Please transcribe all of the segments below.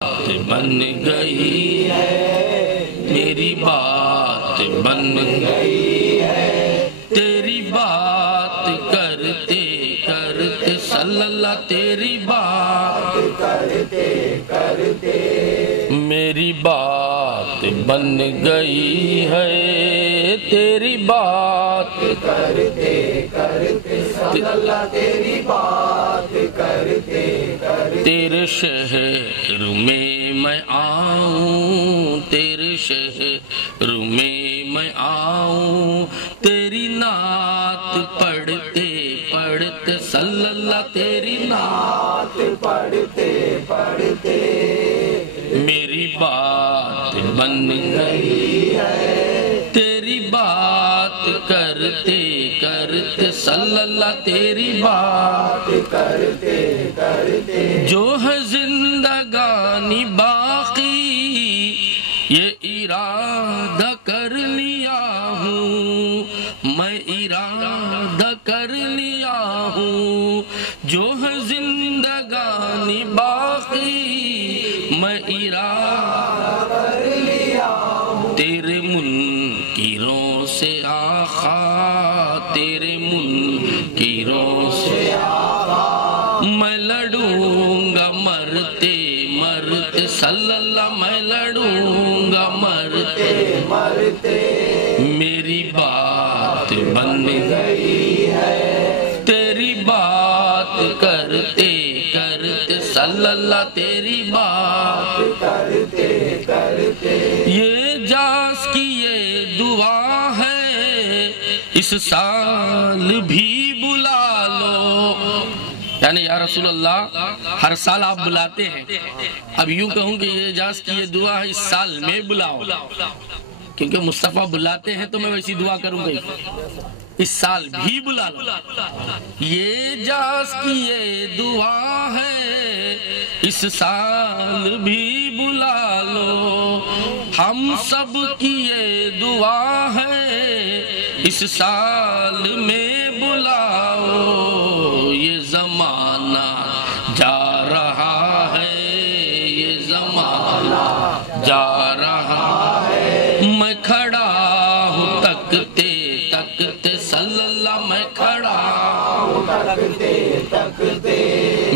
بن گئی ہے، میری بات بن گئی ہے، تیری بات کرتے کرتے صلی اللہ، تیری بات کرتے کرتے میری بات بن گئی ہے، تیری بات کرتے کرتے صلی اللہ، تیری بات کرتے کرتے تیرے شہر میں آؤں، تیرے شہر میں آؤں، تیری نعت پڑھتے پڑھتے صلی اللہ، تیری نعت پڑھتے پڑھتے میری بات بن گئی ہے، تیری بات کرتے کرتے صلی اللہ، تیری بات کرتے کرتے جو ہے زندگانی باقی یہ ارادہ کر لیا ہوں، میں ارادہ کر لیا ہوں، جو ہے زندگانی باقی میں ارادہ کر لیا ہوں، تیرے منکروں سے آقا، تیرے منکروں سے آقا میں لڑوں گا مرتے مرتے صلی اللہ، میں لڑوں گا مرتے مرتے میری بات بن گئی ہے، تیری بات کرتے کرتے صلی اللہ، تیری بات کرتے کرتے یہ جاس کی یہ دعا ہے، اس سال بھی بلا لو، یعنی یا رسول اللہ ہر سال آپ بلاتے ہیں، اب یوں کہوں کہ یہ اعجاز کی یہ دعا ہے اس سال میں بلاؤ، کیونکہ مصطفیٰ بلاتے ہیں تو میں ویسی دعا کروں گا، اس سال بھی بلا لو، یہ اعجاز کی یہ دعا ہے اس سال بھی بلا لو، ہم سب کی یہ دعا ہے اس سال میں بلاؤ، یہ زمانہ جا رہا ہے، یہ زمانہ جا رہا ہے، میں کھڑا ہوں تکتے تکتے صلی اللہ، میں کھڑا ہوں تکتے تکتے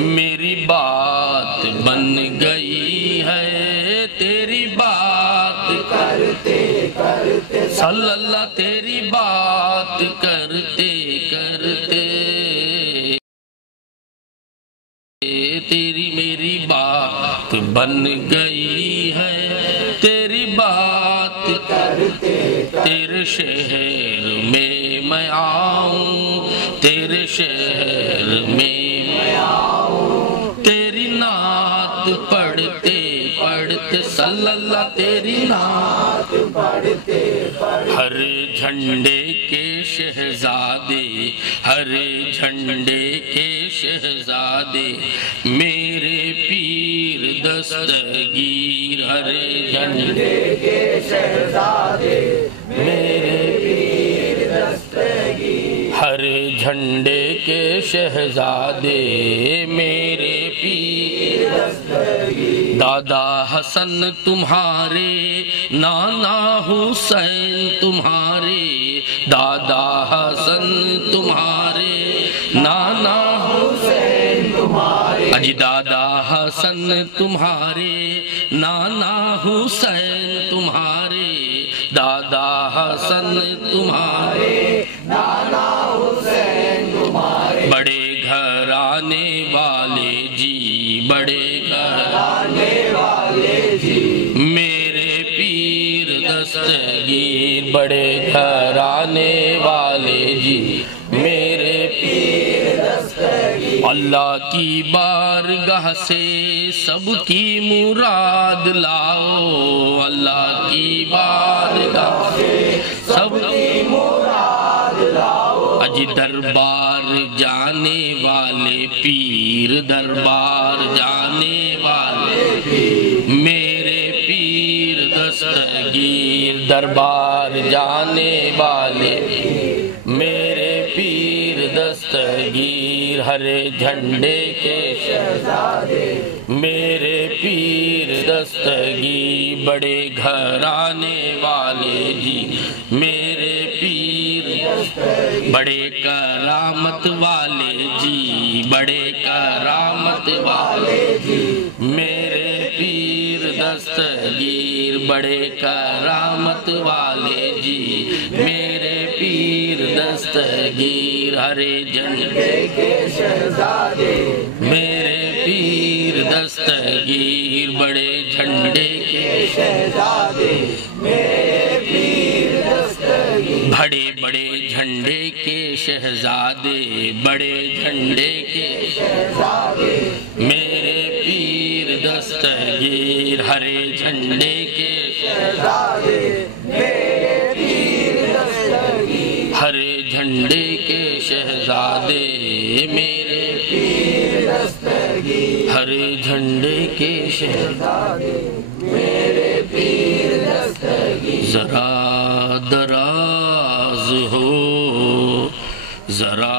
میری بات بن گئی ہے، تیری بات کرتے کرتے صلی اللہ، تیری بات کرتے کرتے تیری میری بات بن گئی ہے، تیری بات کرتے تیرے شہر میں آؤں، تیرے شہر میں آؤں، تیری نعت پڑھتے پڑھتے صلی اللہ، تیری نعت پڑھتے پڑھتے ہر جھنڈے کے شہزادے، ہر جھنڈے کے شہزادے میرے پیر دستگیر، ہر جھنڈے کے شہزادے میرے پیر دستگیر، ہر جھنڈے کے شہزادے میرے پیر دستگیر، دادا حسن تمہارے، نانا حسین تمہارے، دادا حسن تمہارے، نانا حسین تمہارے، اجی دادا حسن تمہارے، نانا حسین تمہارے، دادا حسن تمہارے، نانا حسین تمہارے، بڑے گھرانے والے جی، بڑے گھرانے والے جی میرے پیر دستگیر، بڑے گھرانے والے جی میرے پیر دستگیر، اللہ کی بارگاہ سے سب کی مراد لاؤ، اللہ کی بارگاہ سے سب کی مراد لاؤ، اج دربار جانے والے پیر، دربار جانے والے پیر میرے پیر دستگیر، دربار جانے والے میرے پیر دستگیر، ہرے جھنڈے کے شہزادے میرے پیر دستگیر بڑے گھرانے والے جی میرے پیر بڑے کرامت والے جی بڑے کرامت والے جی میرے پیر دستگیر بڑے کرامت والے جی میرے پیر دستگیر ہرے جھنڈے کے شہزادے میرے پیر دستگیر بڑے جھنڈے کے شہزادے میرے پیر دستگیر بڑے بڑے جھنڈے کے شہزادے بڑے جھنڈے کے شہزادے میرے پیر دستگیر ہرے جھنڈے کے شہزادے میرے پیر دستگیر ہرے جھنڈے کے شہزادے میرے پیر دستگیر ہرے جھنڈے کے شہزادے میرے پیر دستگیر ذرا دراز ہو ذرا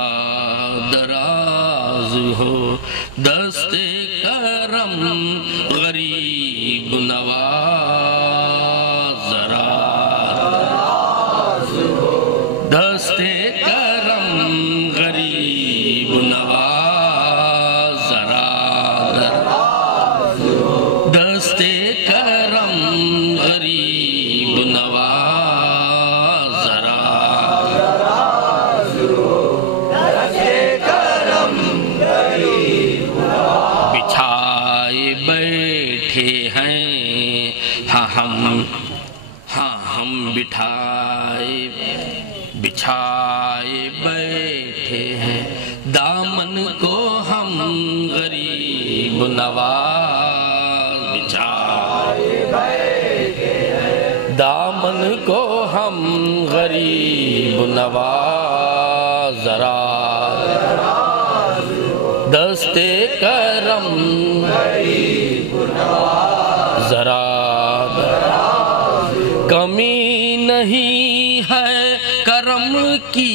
دراز ہو دست کرم غریب نواز ذرا دراز ہو دست کرم غریب نواز ذرا دراز ہو دست کرم غریب نواز ذرا دراز ہو دست کرم غریب نواز بچھائے بیٹھے ہیں ہم بچھائے بیٹھے ہیں دامن کو ہم غریب نواز بچھائے بیٹھے ہیں دامن کو ہم غریب نواز ذرا دست کرم غریب نواز ذرا کمی نہیں ہے کرم کی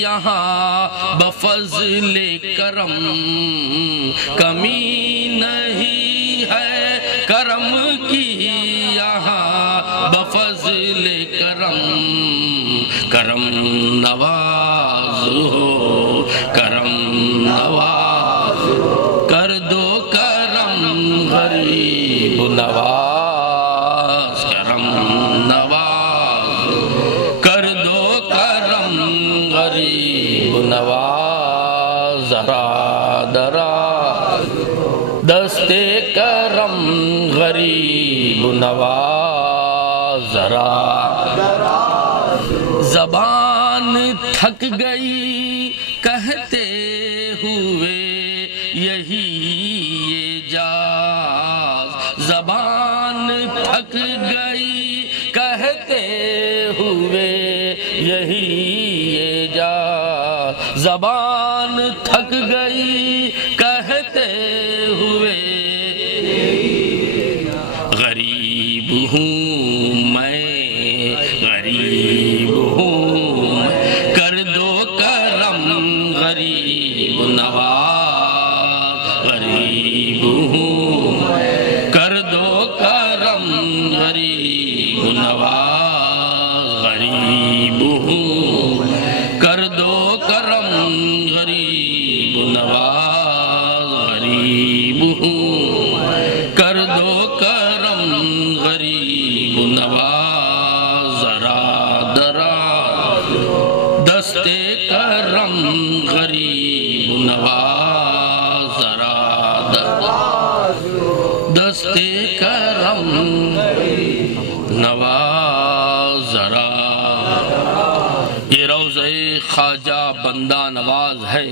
یہاں بفضل کرم کمی نہیں ہے کرم کی یہاں بفضل کرم کرم نواز ہو کرم نواز کر دو کرم غریب نواز کرم نواز کر دو کرم غریب نواز ذرا دراز دست کرم غریب نواز ذرا زبان تھک گئی کہتے ہوئے یہی اعجاز زبان تھک گئی کہتے ہوئے یہی اعجاز زبان تھک گئی کہتے ہوئے غریب ہوں میں غریب ہوں کر دو کرم غریب نواز غریب ہوں کر دو کرم غریب نواز غریب ہوں کر دو کرم غریب نواز غریب ہوں کر دو کرم غریب نواز ذرا دراز دست کرم غریب نواز ذرا دراز دست کرم نواز ذرا یہ روضہ خواجہ بندہ نواز ہے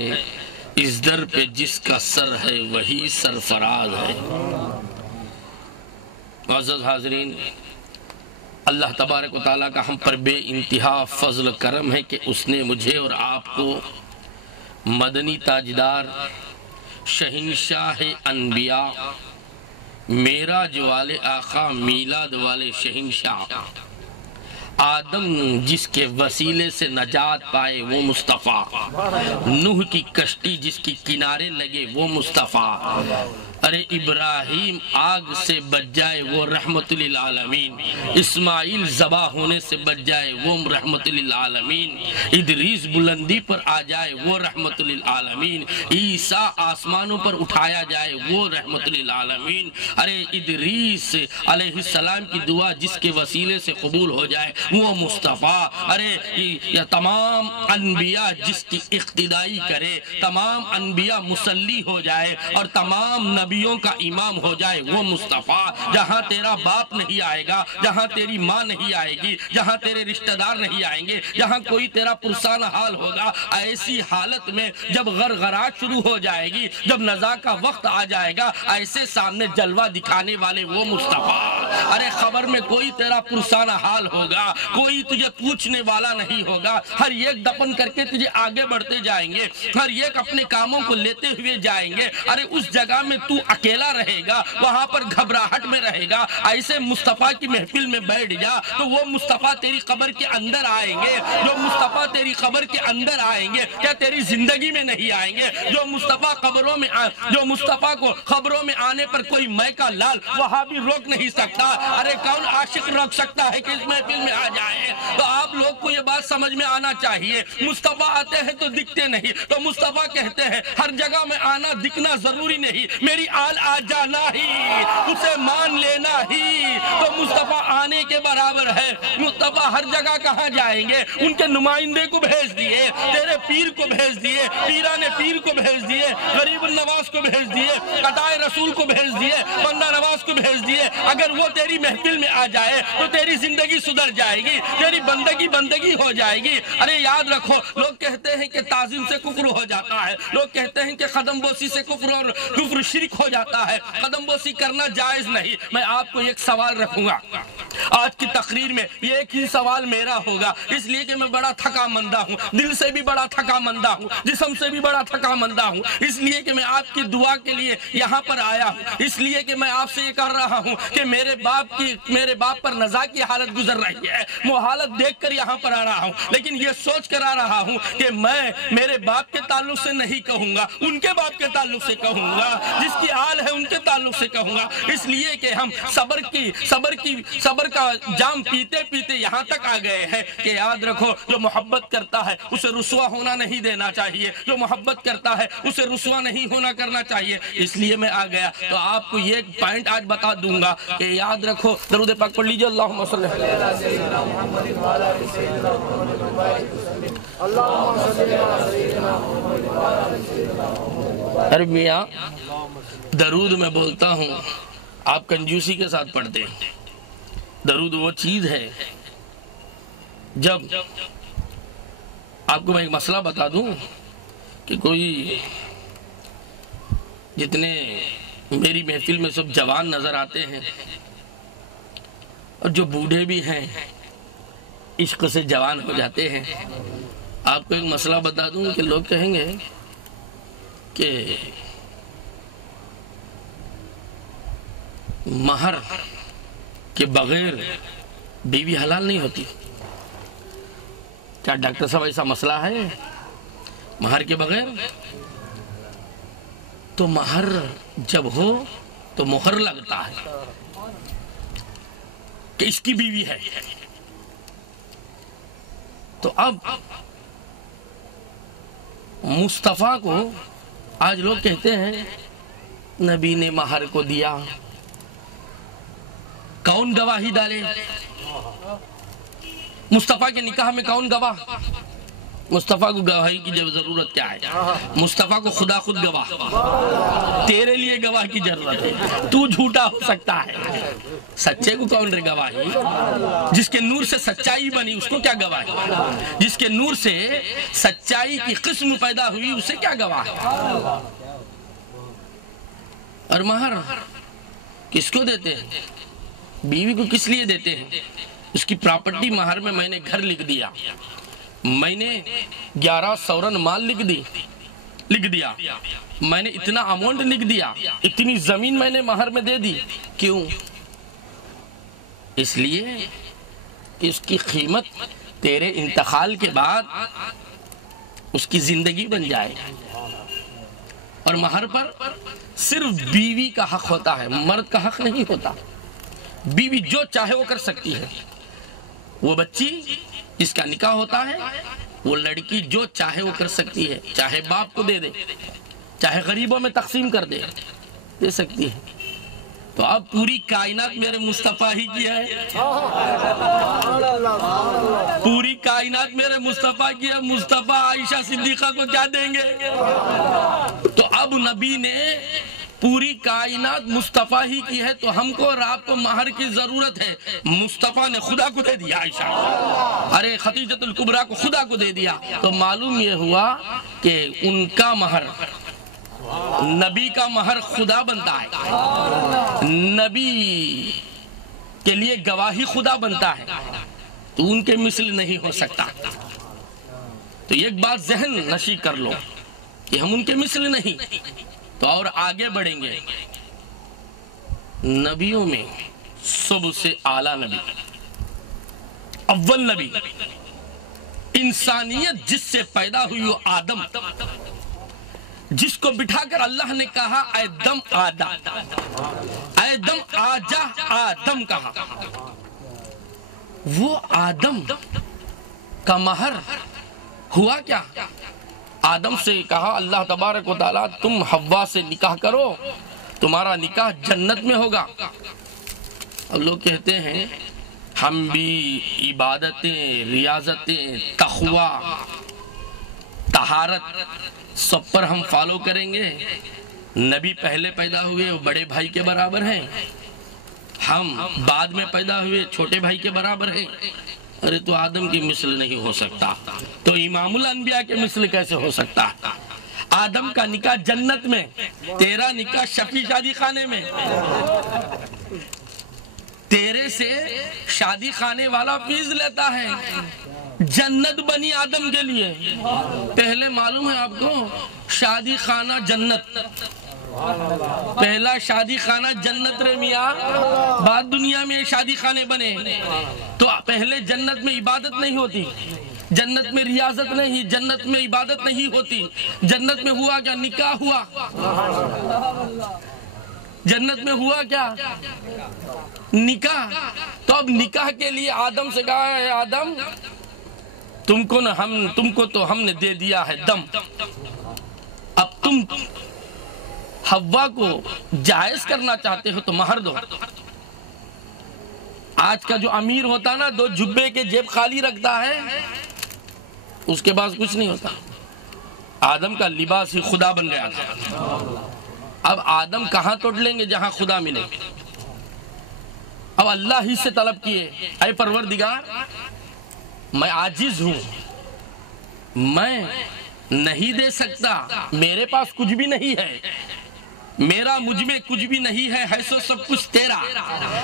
اس در پہ جس کا سر ہے وہی سرفراز ہے معزز حاضرین اللہ تبارک و تعالیٰ کا ہم پر بے انتہا فضل کرم ہے کہ اس نے مجھے اور آپ کو مدنی تاجدار شہنشاہ انبیاء معراج والے آقا میلاد والے شہنشاہ آدم جس کے وسیلے سے نجات پائے وہ مصطفیٰ نوح کی کشتی جس کی کنارے لگے وہ مصطفیٰ ارے ابراہیم آگ سے بچ جائے وہ رحمت للعالمین، اسماعیل ذبح ہونے سے بچ جائے وہ رحمت للعالمین، ادریس بلندی پر آ جائے وہ رحمت للعالمین، عیسیٰ آسمانوں پر اٹھایا جائے وہ رحمت للعالمین۔ ارے ادریس علیہ السلام کی دعا جس کے وسیلے سے قبول ہو جائے وہ مصطفیٰ۔ ارے یہ تمام انبیاء جس کی اقتدائی کرے، تمام انبیاء مصلی ہو جائے اور تمام نبیوں کا امام ہو جائے وہ مصطفیٰ۔ جہاں تیرا باپ نہیں آئے گا، جہاں تیری ماں نہیں آئے گی، جہاں تیرے رشتہ دار نہیں آئیں گے، جہاں کوئی تیرا پرسان حال ہوگا، ایسی حالت میں جب غرغرات شروع ہو جائے گی، جب نزا کا وقت آ جائے گا، ایسے سامنے جلوہ دکھانے والے وہ مصطفیٰ۔ ارے خبر میں کوئی تیرا پرسان حال ہوگا، کوئی تجھے پوچھنے والا نہیں ہوگا، ہر ایک دفن کر کے تجھے آگے بڑھتے جائیں گے، ہر ایک اپنے کاموں کو لیتے ہوئے جائیں گے۔ ارے اس جگہ میں تو اکیلا رہے گا، وہاں پر گھبراہٹ میں رہے گا، ایسے مصطفیٰ کی محفل میں بیٹھ جا تو وہ مصطفیٰ تیری قبر کے اندر آئیں گے۔ جو مصطفیٰ تیری قبر کے اندر آئیں گے کیا تیری زندگی میں نہیں آئیں گے؟ جو مصطفیٰ جو مصطفیٰ کو خبروں میں آنے پر کوئی میں کا لال وہاں بھی روک نہیں سکتا۔ ارے کون عاشق روک سکتا ہے کہ اس محفل میں آ جائے؟ تو آپ لوگ کو یہ بات سمجھ میں آنا چاہیے، مصطفیٰ آتے ہیں تو دکھتے نہیں، تو مصطفیٰ کہتے ہیں ہر جگہ میں آنا دکھنا ضروری نہیں، میری آل آ جانا ہی، اسے مان لینا ہی تو مصطفیٰ آنے کے برابر ہے۔ مصطفیٰ ہر جگہ کہاں جائیں گے؟ ان کے نمائندے کو بھیج دیے، تیرے پیر کو بھیج دیے، پیران پیر کو بھیج دیے، غریب النواز کو بھیج دیے، قطائے رسول کو بھیج دیے، بندہ نواز کو بھیج دیے۔ اگر وہ تیری محفل میں آ جائے تو تیری زندگی سدھر جائے گی، تیری بندگی ہو جائے گی۔ ارے یاد رکھو، لوگ کہتے ہیں کہ تعظیم سے کفر ہو جاتا ہے، لوگ کہتے ہیں کہ قدم بوسی سے کفر شرک ہو جاتا ہے، قدم بوسی کرنا جائز نہیں۔ میں آپ کو ایک سوال رکھوں گا آج کی تقریر میں، یہ ایک ہی سوال میرا ہوگا، اس لیے کہ میں بڑا تھکا مندہ ہوں، دل سے بھی بڑا تھکا مندہ ہوں، جسم سے بھی بڑا تھکا مندہ ہوں، اس لیے کہ میں آپ کی دعا کے لیے یہاں پر آیا ہوں، اس لیے کہ میں آپ سے یہ کر رہا ہوں کہ میرے باپ پر نزا کی حالت گزر رہی ہے، وہ حالت دیکھ کر یہاں پر آ رہا ہوں، لیکن یہ سوچ کر آ رہا ہوں کہ میں میرے باپ کے تعلق سے نہیں کہوں گا، ان کے باپ کے تعلق سے کہوں گا، جس کی آل ہے ان کے تعلق سے کہوں گا، اس لیے کہ ہم صبر کا جام پیتے پیتے یہاں تک آ گئے ہیں کہ یاد رکھو، جو محبت کرتا ہے اسے رسوا ہونا نہیں دینا چاہیے، جو محبت کرتا ہے اسے رسوا نہیں ہونا کرنا چاہیے، اس لیے میں آ گیا۔ تو آپ کو یہ پوائنٹ آج بتا دوں گا کہ یاد رکھو، درود پاک پڑھ لیجئے، اللہم صلی اللہ علیہ وسلم۔ عربیہ درود میں بولتا ہوں، آپ کنجوسی کے ساتھ پڑھتے ہیں۔ درود وہ چیز ہے، جب آپ کو میں ایک مسئلہ بتا دوں کہ کوئی جتنے میری محفل میں سب جوان نظر آتے ہیں اور جو بوڑھے بھی ہیں عشق سے جوان ہو جاتے ہیں، آپ کو ایک مسئلہ بتا دوں کہ لوگ کہیں گے کہ مہر کے بغیر بیوی حلال نہیں ہوتی۔ کیا ڈاکٹر صاحب ایسا مسئلہ ہے مہر کے بغیر؟ تو مہر جب ہو تو مہر لگتا ہے کہ اس کی بیوی ہے۔ تو اب مصطفیٰ کو آج لوگ کہتے ہیں نبی نے مہر کو دیا، کون گواہی ڈالے؟ مصطفیٰ کے نکاح میں کون گواہ؟ مصطفیٰ کو گواہی کی ضرورت کیا ہے؟ مصطفیٰ کو خدا خود گواہ، تیرے لیے گواہ کی ضرورت ہے، تو جھوٹا ہو سکتا ہے، سچے کو کون رہے گواہی؟ جس کے نور سے سچائی بنی اس کو کیا گواہی؟ جس کے نور سے سچائی کی قسم پیدا ہوئی اسے کیا گواہ؟ اور مہر کس کو دیتے ہیں؟ بیوی کو کس لیے دیتے ہیں؟ اس کی پراپرٹی مہر میں نے گھر لکھ دیا، میں نے 11 سورن مال لکھ دیا، میں نے اتنا اماؤنٹ لکھ دیا، اتنی زمین میں نے مہر میں دے دی۔ کیوں؟ اس لیے کہ اس کی قیمت تیرے انتقال کے بعد اس کی زندگی بن جائے۔ اور مہر پر صرف بیوی کا حق ہوتا ہے، مرد کا حق نہیں ہوتا۔ بیوی جو چاہے وہ کر سکتی ہے، وہ بچی جس کا نکاح ہوتا ہے، وہ لڑکی جو چاہے وہ کر سکتی ہے، چاہے باپ کو دے دے، چاہے غریبوں میں تقسیم کر دے سکتی ہے۔ تو اب پوری کائنات میرے مصطفیٰ ہی کی ہے، پوری کائنات میرے مصطفیٰ کی ہے۔ مصطفیٰ عائشہ صدیقہ کو کیا دیں گے؟ تو اب نبی نے پوری کائنات مصطفیٰ ہی کی ہے، تو ہم کو اور آپ کو مہر کی ضرورت ہے۔ مصطفیٰ نے خدا کو دے دیا عائشہ، ارے خدیجۃ الکبریٰ کو خدا کو دے دیا، تو معلوم یہ ہوا کہ ان کا مہر، نبی کا مہر خدا بنتا ہے، نبی کے لیے گواہی خدا بنتا ہے، تو ان کے مثل نہیں ہو سکتا۔ تو ایک بات ذہن نشی کر لو کہ ہم ان کے مثل نہیں۔ تو اور آگے بڑھیں گے، نبیوں میں سب سے اعلیٰ نبی، اول نبی، انسانیت جس سے پیدا ہوئی وہ آدم، جس کو بٹھا کر اللہ نے کہا اے دم آدم، اے دم آجا آدم کہا، وہ آدم کا مہر ہوا کیا؟ آدم سے کہا اللہ تبارک و تعالیٰ تم حوا سے نکاح کرو، تمہارا نکاح جنت میں ہوگا۔ اب لوگ کہتے ہیں ہم بھی عبادتیں، ریاضتیں، تقوی، طہارت سب پر ہم فالو کریں گے۔ نبی پہلے پیدا ہوئے وہ بڑے بھائی کے برابر ہیں، ہم بعد میں پیدا ہوئے چھوٹے بھائی کے برابر ہیں۔ ارے تو آدم کی مثل نہیں ہو سکتا، تو امام الانبیاء کے مثل کیسے ہو سکتا؟ آدم کا نکاح جنت میں، تیرا نکاح شفیع شادی خانے میں، تیرے سے شادی خانے والا فیس لیتا ہے، جنت بنی آدم کے لیے۔ پہلے معلوم ہے آپ کو شادی خانہ جنت، پہلا شادی خانہ جنت رے میاں، بعد دنیا میں شادی خانے بنے۔ تو پہلے جنت میں عبادت نہیں ہوتی، جنت میں ریاضت نہیں، جنت میں عبادت نہیں ہوتی۔ جنت میں ہوا کیا؟ نکاح ہوا۔ جنت میں ہوا کیا؟ نکاح۔ تو اب نکاح کے لیے آدم سے کہا ہے آدم تم کو تو ہم نے دے دیا ہے دم، اب تم حوا کو جائز کرنا چاہتے ہو تو مہر دو۔ آج کا جو امیر ہوتا نا، دو جبے کے جیب خالی رکھتا ہے، اس کے پاس کچھ نہیں ہوتا۔ آدم کا لباس ہی خدا بن گیا تھا۔ اب آدم کہاں توڑ لیں گے جہاں خدا ملے؟ اب اللہ ہی سے طلب کیے اے پروردگار میں عاجز ہوں، میں نہیں دے سکتا، میرے پاس کچھ بھی نہیں ہے، میرا مجھ میں کچھ بھی نہیں ہے سو سب کچھ تیرا،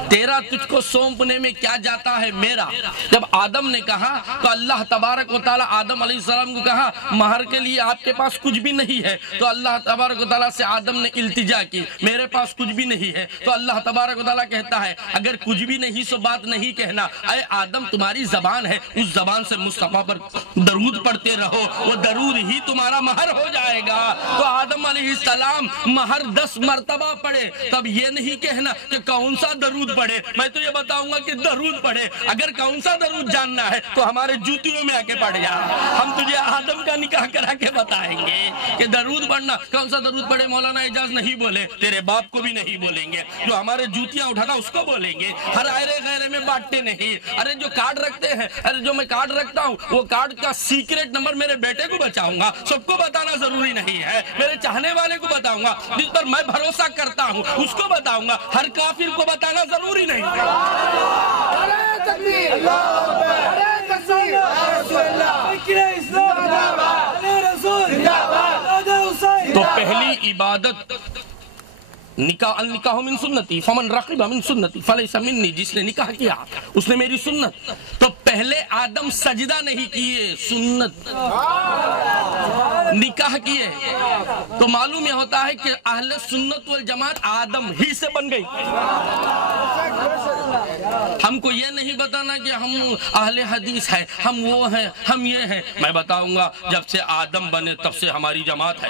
تیرا تجھ کو سونپنے میں کیا جاتا ہے میرا۔ جب آدم نے کہا تو اللہ تبارک و تعالیٰ آدم علیہ السلام کو کہا مہر کے لیے آپ کے پاس کچھ بھی نہیں ہے، تو اللہ تبارک و تعالیٰ سے آدم نے التجا کی میرے پاس کچھ بھی نہیں ہے، تو اللہ تبارک و تعالیٰ کہتا ہے اگر کچھ بھی نہیں سو بات نہیں کہنا، اے آدم تمہاری زبان ہے، اس زبان سے مصطفیٰ پر درود پڑھتے رہو، وہ درود ہی تمہارا مہر ہو جائے گا۔ تو آدم علیہ السلام مہر 10 مرتبہ پڑھے، تب یہ نہیں کہنا کہ کون سا درود پڑھے، میں تو یہ بتاؤں گا کہ درود پڑھے۔ اگر کون سا درود جاننا ہے تو ہمارے جوتیوں میں آ کے پڑھ جا، ہم تجھے آدم کا نکاح کرا کے بتائیں گے کہ درود پڑھنا کون سا درود پڑھے۔ مولانا اعجاز نہیں بولے، تیرے باپ کو بھی نہیں بولیں گے، جو ہمارے جوتیاں اٹھاتا اس کو بولیں گے، ہر آئرے غیرے میں بانٹتے نہیں۔ ارے جو کارڈ رکھتے ہیں، ارے جو میں کارڈ رکھتا ہوں وہ کارڈ کا سیکریٹ نمبر میرے بیٹے کو بچاؤں گا، سب کو بتانا ضروری نہیں ہے، میرے چاہنے والے کو بتاؤں گا، جس پر میں بھروسہ کرتا ہوں اس کو بتاؤں گا، ہر کافر کو بتانا ضروری نہیں ہے۔ تو پہلی عبادت نکاح، النکاح من سنتی فمن رغب من سنتی فلیس منی، جس نے نکاح کیا اس نے میری سنت۔ تو پہلے آدم سجدہ نہیں کیے، سنت نکاح کیے، تو معلوم یہ ہوتا ہے کہ اہل سنت والجماعت آدم ہی سے بن گئی۔ ہم کو یہ نہیں بتانا کہ ہم اہل حدیث ہیں، ہم وہ ہیں، ہم یہ ہیں، میں بتاؤں گا جب سے آدم بنے تب سے ہماری جماعت ہے۔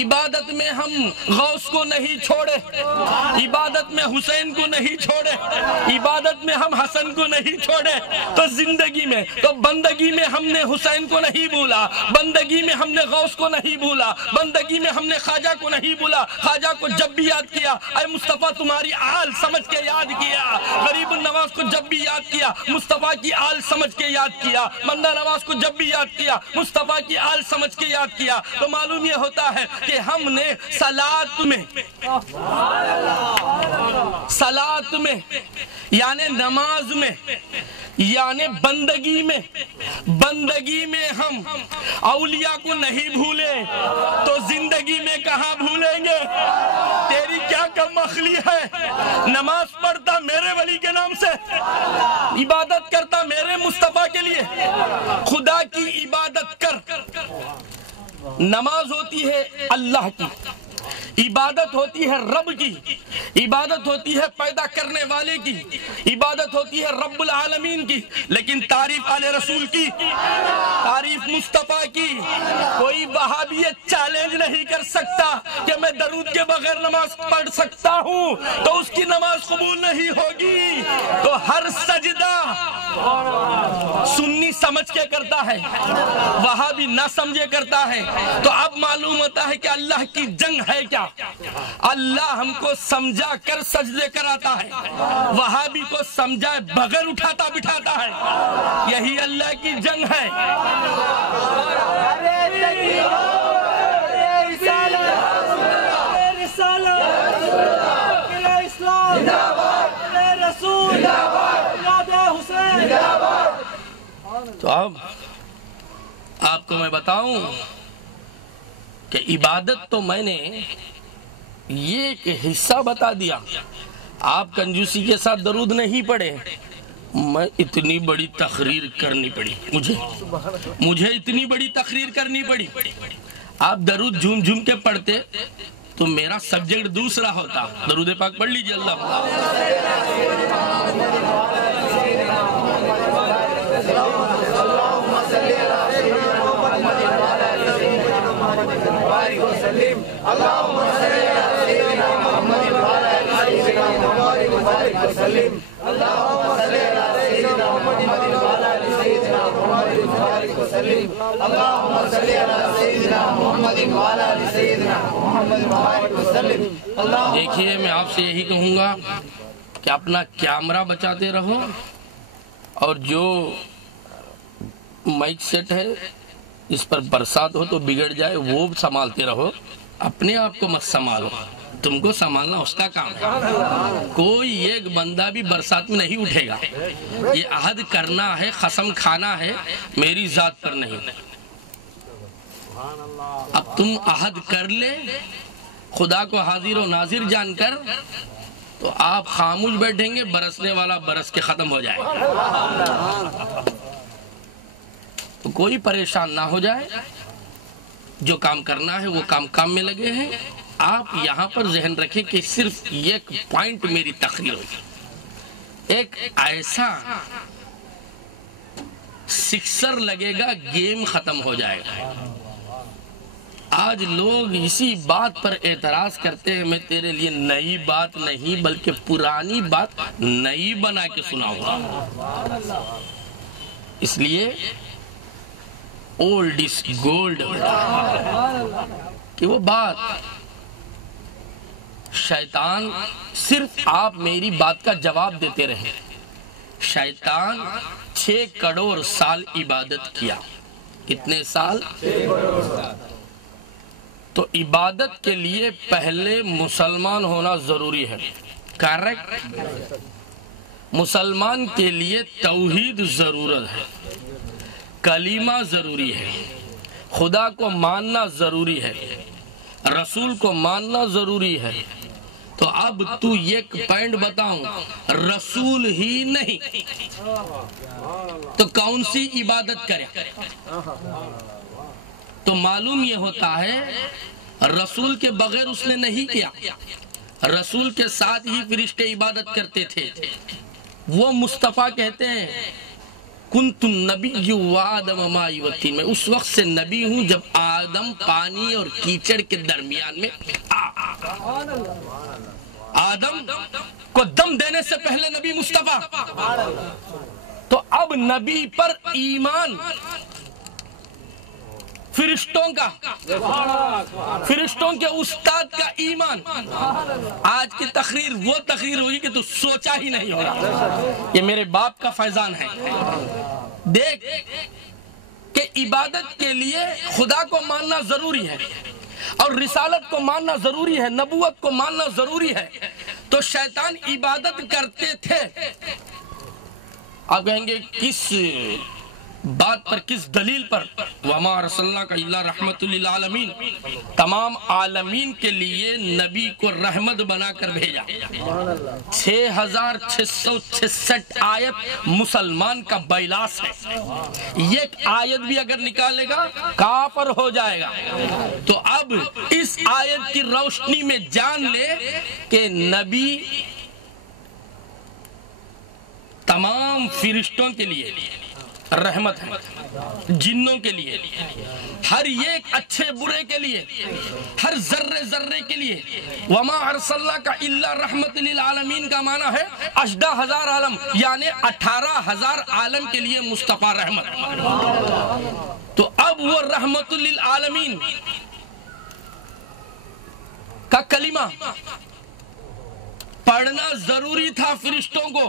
عبادت میں ہم غوث کو نہیں چھوڑے، عبادت میں حسین کو نہیں چھوڑے، عبادت میں ہم حسن کو نہیں چھوڑے، تو زندگی میں تو بندگی میں ہم نے حسین کو نہیں بھولا، بندگی میں ہم نے غوث کو نہیں بھولا، بندگی میں ہم نے خواجہ کو نہیں بھولا۔ خواجہ کو جب بھی یاد کیا اے مصطفیٰ تمہاری آل سمجھ کے یاد کیا، غریب النواز کو جب بھی یاد کیا مصطفیٰ کی آل سمجھ کے یاد کیا، مندہ نواز کو جب بھی یاد کیا مصطفیٰ کی آل سمجھ کے یاد کیا، تو معلوم یہ ہوتا ہے کہ ہم نے صلاۃ میں یعنی نماز میں یعنی بندگی میں ہم اولیاء کو نہیں بھولے تو زندگی میں کہاں بھولیں گے؟ تیری کیا کم عقلی ہے؟ نماز پڑھتا میرے ولی کے نام سے، عبادت کرتا میرے مصطفیٰ کے لیے، خدا کی عبادت کر۔ نماز ہوتی ہے اللہ کی، عبادت ہوتی ہے رب کی، عبادت ہوتی ہے پیدا کرنے والے کی، عبادت ہوتی ہے رب العالمین کی، لیکن تعریف آل رسول کی، تعریف مصطفیٰ کی کوئی وہابی چیلنج نہیں کر سکتا کہ میں درود کے بغیر نماز پڑھ سکتا ہوں تو اس کی نماز قبول نہیں ہوگی۔ تو ہر سجدہ سنی سمجھ کے کرتا ہے، وہابی نہ سمجھے کرتا ہے، تو اب معلوم ہوتا ہے کہ اللہ کی جنگ ہے کیا؟ اللہ ہم کو سمجھا کر سجدے کراتا ہے، وہابی کو سمجھائے بغیر اٹھاتا بٹھاتا ہے، یہی اللہ کی جنگ ہے۔ تو اب آپ کو میں بتاؤں کہ عبادت تو میں نے یہ ایک حصہ بتا دیا، آپ کنجوسی کے ساتھ درود نہیں پڑھے، میں اتنی بڑی تقریر کرنی پڑی، مجھے اتنی بڑی تقریر کرنی پڑی۔ آپ درود جھوم جھوم کے پڑھتے تو میرا سبجیکٹ دوسرا ہوتا۔ درود پاک پڑھ لیجئے اللہ۔ دیکھیے میں آپ سے یہی کہوں گا کہ اپنا کیمرہ بچاتے رہو، اور جو مائک سیٹ ہے اس پر برسات ہو تو بگڑ جائے وہ سنبھالتے رہو، اپنے آپ کو مت سنبھالو، تم کو سنبھالنا اس کا کام ہے۔ کوئی ایک بندہ بھی برسات میں نہیں اٹھے گا، یہ عہد کرنا ہے، قسم کھانا ہے، میری ذات پر نہیں۔ اب تم عہد کر لے خدا کو حاضر و ناظر جان کر، تو آپ خاموش بیٹھیں گے، برسنے والا برس کے ختم ہو جائے گا۔ تو کوئی پریشان نہ ہو جائے، جو کام کرنا ہے وہ کام میں لگے ہیں۔ آپ یہاں پر ذہن رکھیں کہ صرف ایک پوائنٹ میری تقریر ہوگی، ایک ایسا سکسر لگے گا، گیم ختم ہو جائے گا۔ آج لوگ اسی بات پر اعتراض کرتے ہیں، میں تیرے لیے نئی بات نہیں بلکہ پرانی بات نئی بنا کے سناؤں گا۔ اس لیے اولڈ از گولڈ، کہ وہ بات شیطان صرف آپ میری بات کا جواب دیتے رہے۔ شیطان 6 کروڑ سال عبادت کیا، کتنے سال؟ تو عبادت کے لیے پہلے مسلمان ہونا ضروری ہے، کریکٹ؟ مسلمان کے لیے توحید ضرورت ہے، کلمہ ضروری ہے، خدا کو ماننا ضروری ہے، رسول کو ماننا ضروری ہے۔ تو اب تو ایک پوائنٹ بتاؤں، رسول ہی نہیں تو کون سی عبادت کرے؟ تو معلوم یہ ہوتا ہے رسول کے بغیر اس نے نہیں کیا، رسول کے ساتھ ہی فرشتے عبادت کرتے تھے۔ وہ مصطفیٰ کہتے ہیں کنت النبی و آدم مائی و طین، میں اس وقت سے نبی ہوں جب آدم پانی اور کیچڑ کے درمیان میں آدم کو دم دینے سے پہلے نبی مصطفیٰ، تو اب نبی پر ایمان فرشتوں کا، فرشتوں کے استاد کا ایمان، آج کی تقریر وہ تقریر ہوگی کہ تو سوچا ہی نہیں ہوگا، یہ میرے باپ کا فیضان ہے۔ دیکھ کہ عبادت کے لیے خدا کو ماننا ضروری ہے اور رسالت کو ماننا ضروری ہے، نبوت کو ماننا ضروری ہے، تو شیطان عبادت کرتے تھے۔ آپ کہیں گے کس بات پر، کس دلیل پر؟ وَمَا أَرْسَلْنَاكَ إِلَّا رَحْمَةً لِلْعَالَمِينَ، تمام عالمین کے لیے نبی کو رحمت بنا کر بھیجا۔ 6666 آیت مسلمان کا بیلاس ہے، ایک آیت بھی اگر نکالے گا کافر ہو جائے گا۔ تو اب اس آیت کی روشنی میں جان لے کہ نبی تمام فرشتوں کے لیے رحمت ہے، جنوں کے لیے، ہر ایک اچھے برے کے لیے، ہر ذرے ذرے کے لیے۔ وما ارسلناک الا رحمت للعالمین کا معنی ہے 18,000 عالم، یعنی 18,000 عالم کے لیے مصطفیٰ رحمت۔ تو اب وہ رحمت للعالمین کا کلمہ پڑھنا ضروری تھا فرشتوں کو۔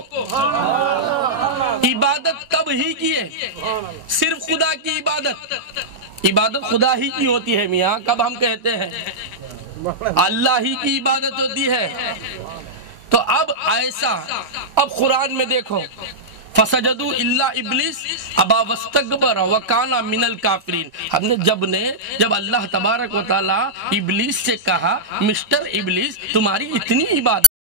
عبادت کب ہی کیے؟ صرف خدا کی عبادت، عبادت خدا ہی کی ہوتی ہے میاں، کب ہم کہتے ہیں اللہ ہی کی عبادت ہوتی ہے۔ تو اب ایسا، اب قرآن میں دیکھو فَسَجَدُوا إِلَّا إِبْلِيسَ أَبَى وَاسْتَكْبَرَ وَكَانَ مِنَ الْكَافِرِينَ۔ ہم نے جب اللہ تبارک و تعالیٰ ابلیس سے کہا مسٹر ابلیس تمہاری اتنی عبادت